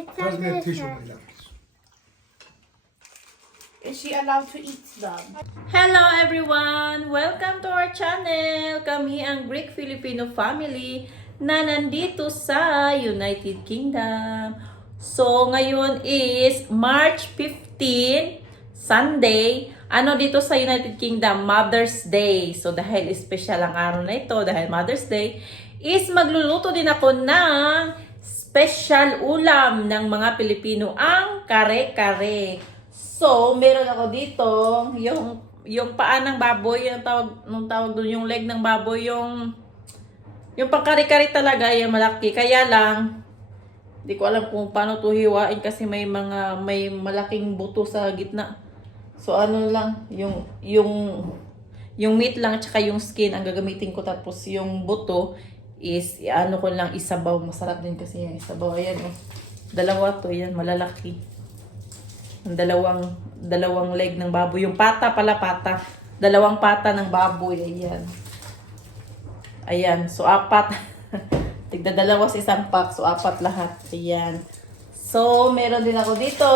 It's Pass me a tissue, delicious. my love. Is she allowed to eat them? Hello everyone! Welcome to our channel! Kami ang Greek Filipino family na nandito sa United Kingdom. So, ngayon is March 15, Sunday. Ano dito sa United Kingdom? Mother's Day. So, dahil special ang araw na ito, dahil Mother's Day, is magluluto din ako ng special ulam ng mga Pilipino, ang kare-kare. So, meron ako dito, yung paa ng baboy, yung tawag doon, yung leg ng baboy, yung pangkari-kari talaga, yung malaki. Kaya lang, hindi ko alam kung paano to hiwain kasi may malaking buto sa gitna. So, ano lang, yung meat lang, tsaka yung skin ang gagamitin ko. Tapos, yung buto is, ano ko lang, isabaw. Masarap din kasi yung isabaw. Ayan, oh. Dalawa to, yan, malalaki. Ang dalawang leg ng baboy. Yung pata pala, pata. Dalawang pata ng baboy. Ayan. Ayan. So, apat. Tigda dalawa sa isang pack. So, apat lahat. Ayan. So, meron din ako dito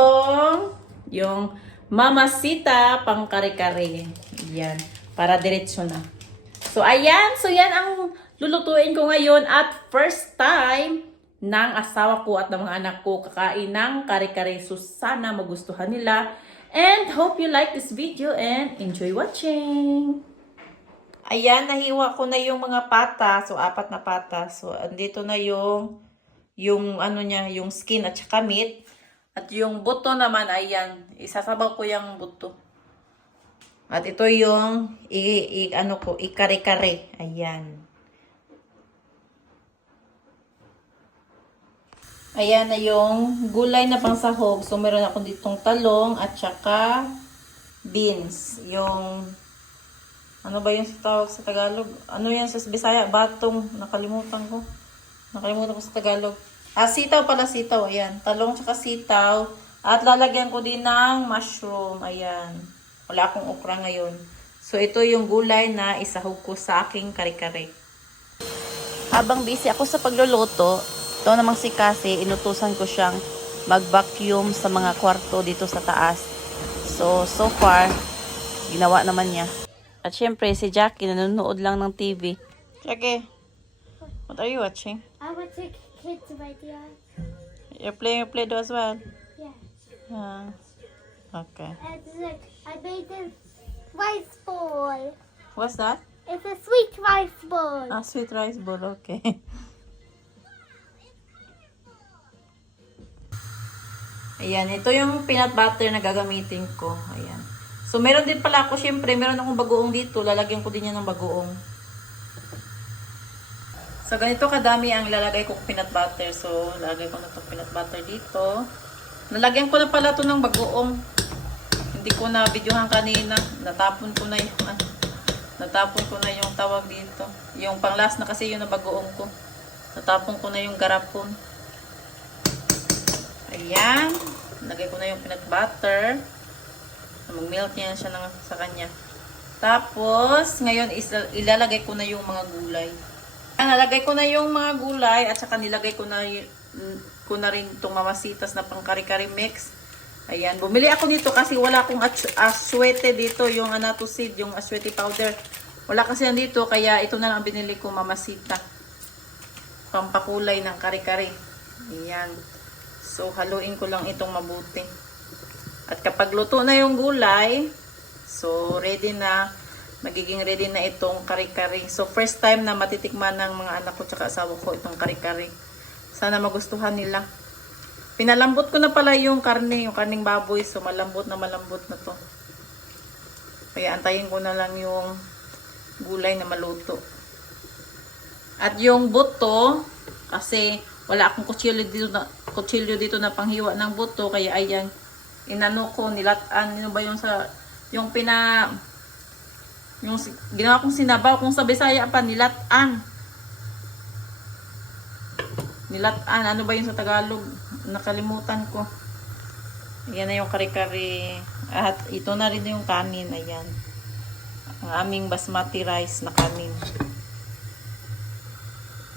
yung mamasita pang kare-kare. Ayan. Para diretso na. So, ayan. So, yan ang lulutuin ko ngayon. At first time ng asawa ko at ng mga anak ko kakain ng kare-kare. So, sana magustuhan nila. And hope you like this video and enjoy watching. Ayan, nahiwa ko na yung mga pata. So, apat na pata. So, andito na yung ano niya, yung skin at saka meat. At yung buto naman, ayan. Isasabaw ko yung buto. At ito yung ikare-kare. Ayan. Ayan na yung gulay na pangsahog. So, meron ako ditong talong at saka beans. Yung, ano ba yung tawag sa Tagalog? Ano yan sa Bisaya? Batong. Nakalimutan ko sa Tagalog. Sitaw pala, sitaw. Ayan. Talong at saka sitaw. At lalagyan ko din ng mushroom. Ayan. Wala akong okra ngayon. So, ito yung gulay na isahog ko sa aking kare-kare. Habang busy ako sa pagluluto, ito namang si Cassie, inutusan ko siyang mag-vacuum sa mga kwarto dito sa taas. So far, ginawa naman niya. At syempre, si Jackie, nanonood lang ng TV. Jackie, what are you watching? I watch a kids radio. You're playing your Play-Doh as well? Yeah. Okay. And look, I made this rice ball. What's that? It's a sweet rice ball. Sweet rice bowl, okay. Ayan, ito yung peanut butter na gagamitin ko. Ayan. So, meron din pala ako, syempre, meron akong bagoong dito. Lalagyan ko din yan ng bagoong. So, ganito kadami ang lalagay ko peanut butter. So, lalagay ko na itong peanut butter dito. Nalagyan ko na pala ito ng bagoong. Hindi ko na videohan kanina. Natapon ko na yung tawag dito. Yung panglas na kasi yun na bagoong ko. Natapon ko na yung garapon. Ayan. Lagay ko na yung peanut butter. Mag-melt yan siya sa kanya. Tapos, ngayon ilalagay ko na yung mga gulay. Nalagay ko na yung mga gulay at saka nilagay ko na rin itong mamasitas na pang kare-kare mix. Ayan. Bumili ako nito kasi wala akong aswete dito. Yung anato seed, yung aswete powder. Wala kasi yan dito. Kaya ito na lang binili ko, mamasita. Pampakulay ng kare-kare. Ayan. So, haluin ko lang itong mabuti. At kapag luto na yung gulay, so, magiging ready na itong kare-kare. So, first time na matitikman ng mga anak ko tsaka asawa ko itong kare-kare. Sana magustuhan nila. Pinalambot ko na pala yung karning baboy. So, malambot na to. Kaya antayin ko na lang yung gulay na maluto. At yung buto, kasi wala akong kutsilyo dito na panghiwa ng buto, kaya ayan, inano ko, nilatan, ano ba yung ginawa kong sinabaw, kung sa Bisaya pa, nilatan, ano ba yung sa Tagalog, nakalimutan ko. Ayan na yung kare-kare, at ito na rin yung kanin, ayan, ang aming basmati rice na kanin.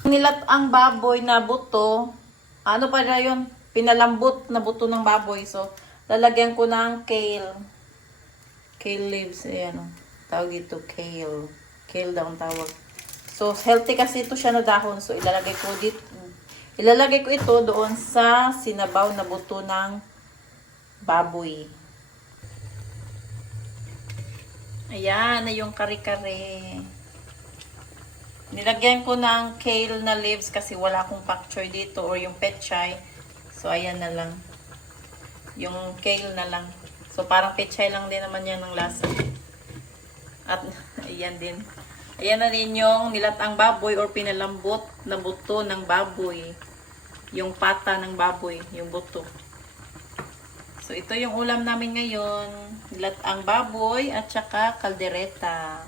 Nilat ang baboy na buto. Ano pa na yun? pinalambot na buto ng baboy. So, lalagyan ko ng kale. Kale leaves. Ayan, oh. Tawag ito, kale. Kale daw ang tawag. So, healthy kasi ito siya na dahon. So, ilalagay ko ito doon sa sinabaw na buto ng baboy. Ayan na yung kare-kare. Nilagyan ko ng kale na leaves kasi wala akong pak choy dito or yung pechay. So, ayan na lang. Yung kale na lang. So, parang pechay lang din naman yan ng lasa. At, ayan din. Ayan na din yung nilatang baboy or pinalambot na buto ng baboy. Yung pata ng baboy, yung buto. So, ito yung ulam namin ngayon. Nilatang baboy at saka kaldereta.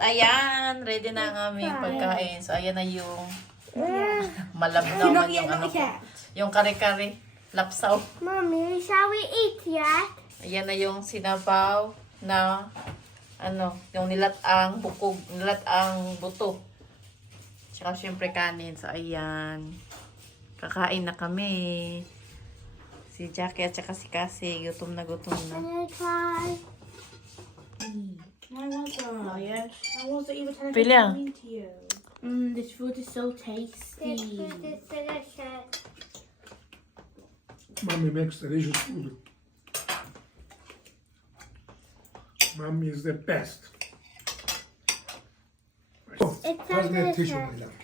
Ayan, ready na ang aming pagkain. So, ayan na yung malabnaw yung ano ko. Yung kare-kare, lapsaw. Mommy, shall we eat yet? Ayan na yung sinabaw na ano, yung nilatang bukog, nilatang buto. Tsaka syempre kanin. So, ayan. Kakain na kami. Si Jackie at saka si Cassie, gutom na gutom na. Can I try? I want some. Oh, yeah. I want to even tell Pili ah. to you. This food is so tasty. This food is delicious. Mommy makes delicious food. Mommy is the best. Oh, It's so how's that tissue, delicious. my love?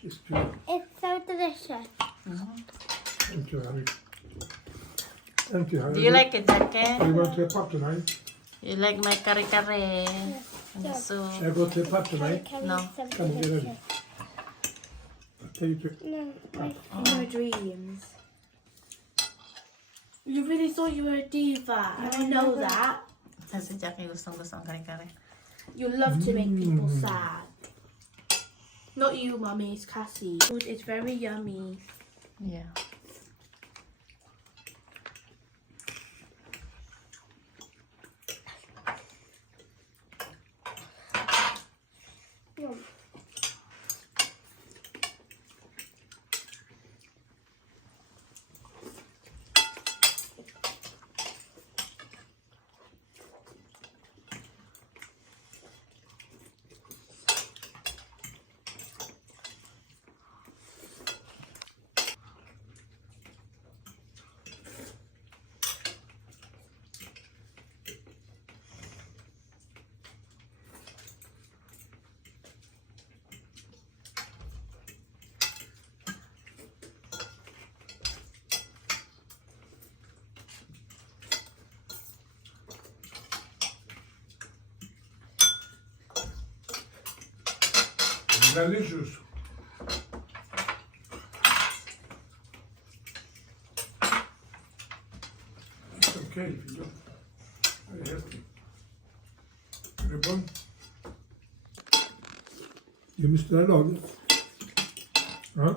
It's good. It's so delicious. Thank you, honey. Thank you, honey. Do you like it, Jackie? Are you going to the pub tonight? You like my kare-kare? So, Shall I go to the pub tonight? No. Come on, get ready. I'll tell you to. No, wait. Your dreams. You really thought you were a diva. I know that. si Jackie gustong-gusto ang kare-kare. You love to make people sad. Not you, Mummy. It's Cassie. Food is very yummy. Yeah. Yum. Delicious. It's okay if you don't. Very healthy. Ribbon. You missed that all. Huh?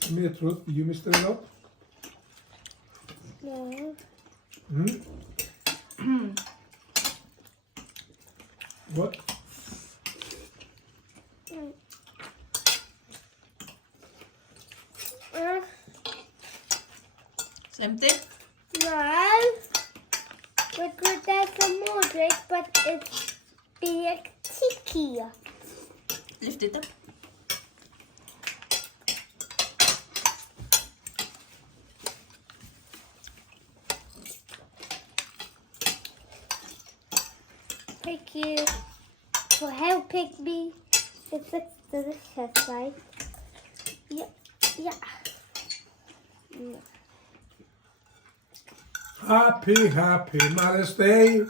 Give me the truth. You missed it all? No. Hmm? What? It's empty? No. We could have some more drink, but it's being sticky. Lift it up. Thank you for helping me. It's delicious, right? Yeah. Yeah. Yeah. Happy Mother's Day.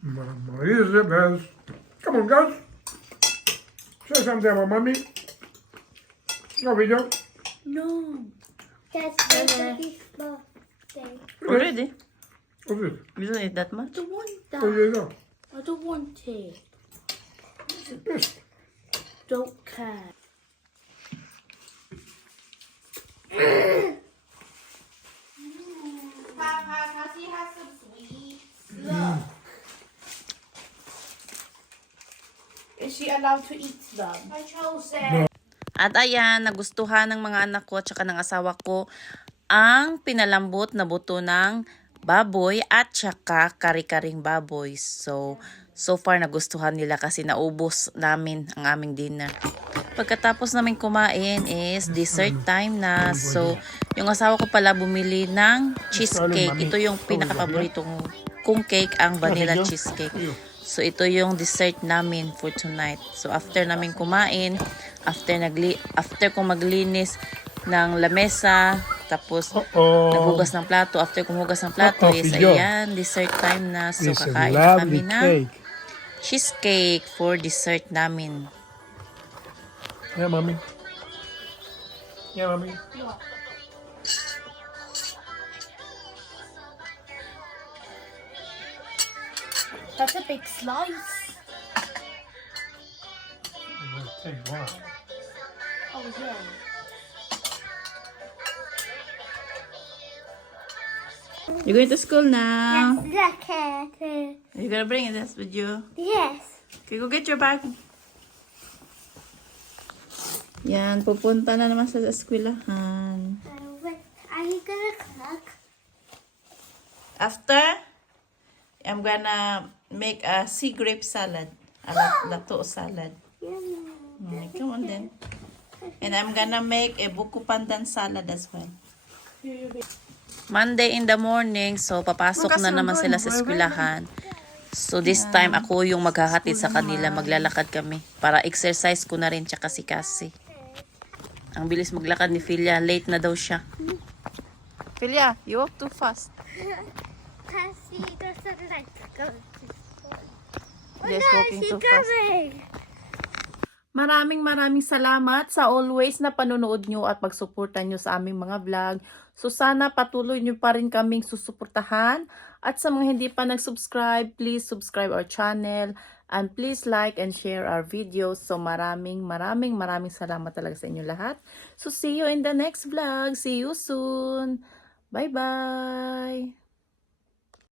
Mama is the best. Come on, guys. Say something about mommy. No video. No. That's baby's birthday. Already? What's it? You don't eat that I much? don't want that. Oh, yeah, no. I don't want it. Yes. Don't care. Papa, Cassie has some sweets. Look. Is she allowed to eat them? I chose it. At ayan, nagustuhan ng mga anak ko at saka ng asawa ko ang pinalambot na buto ng baboy at saka kari-karing baboy. So far nagustuhan nila kasi naubos namin ang aming dinner. Pagkatapos namin kumain is dessert time na. So, yung asawa ko pala bumili ng cheesecake. Ito yung pinaka-paboritong kong cake, ang vanilla cheesecake. So, ito yung dessert namin for tonight. So, after namin kumain, after kong maglinis ng lamesa, tapos naghugas ng plato, after kong hugas ng plato, is ayan, dessert time na. So, kakain na kami ng cheesecake for dessert namin. Yeah, mommy. Yeah, mommy. That's a big slice. Take one. Oh, yeah. You're going to school now. Look at it. Are you gonna bring this with you? Yes. Okay, go get your bag. Yan, pupunta na naman sa eskwelahan. Are you gonna cook? After, I'm gonna make a sea grape salad. A lato salad. Come on then. And I'm gonna make a buko pandan salad as well. Monday in the morning, so papasok na naman sila sa eskwelahan. So this time, ako yung maghahatid sa kanila. Maglalakad kami. Para exercise ko na rin, tsaka si Cassie. Ang bilis maglakad ni Philia. Late na daw siya. Philia, you walk too fast. Cassie doesn't like to go to school. Yes, walking too fast. Coming. Maraming salamat sa always na panonood nyo at pagsuporta nyo sa aming mga vlog. So sana patuloy nyo pa rin kaming susuportahan. At sa mga hindi pa nag-subscribe, please subscribe our channel. And please like and share our videos. So maraming salamat talaga sa inyo lahat. So see you in the next vlog. See you soon. Bye-bye.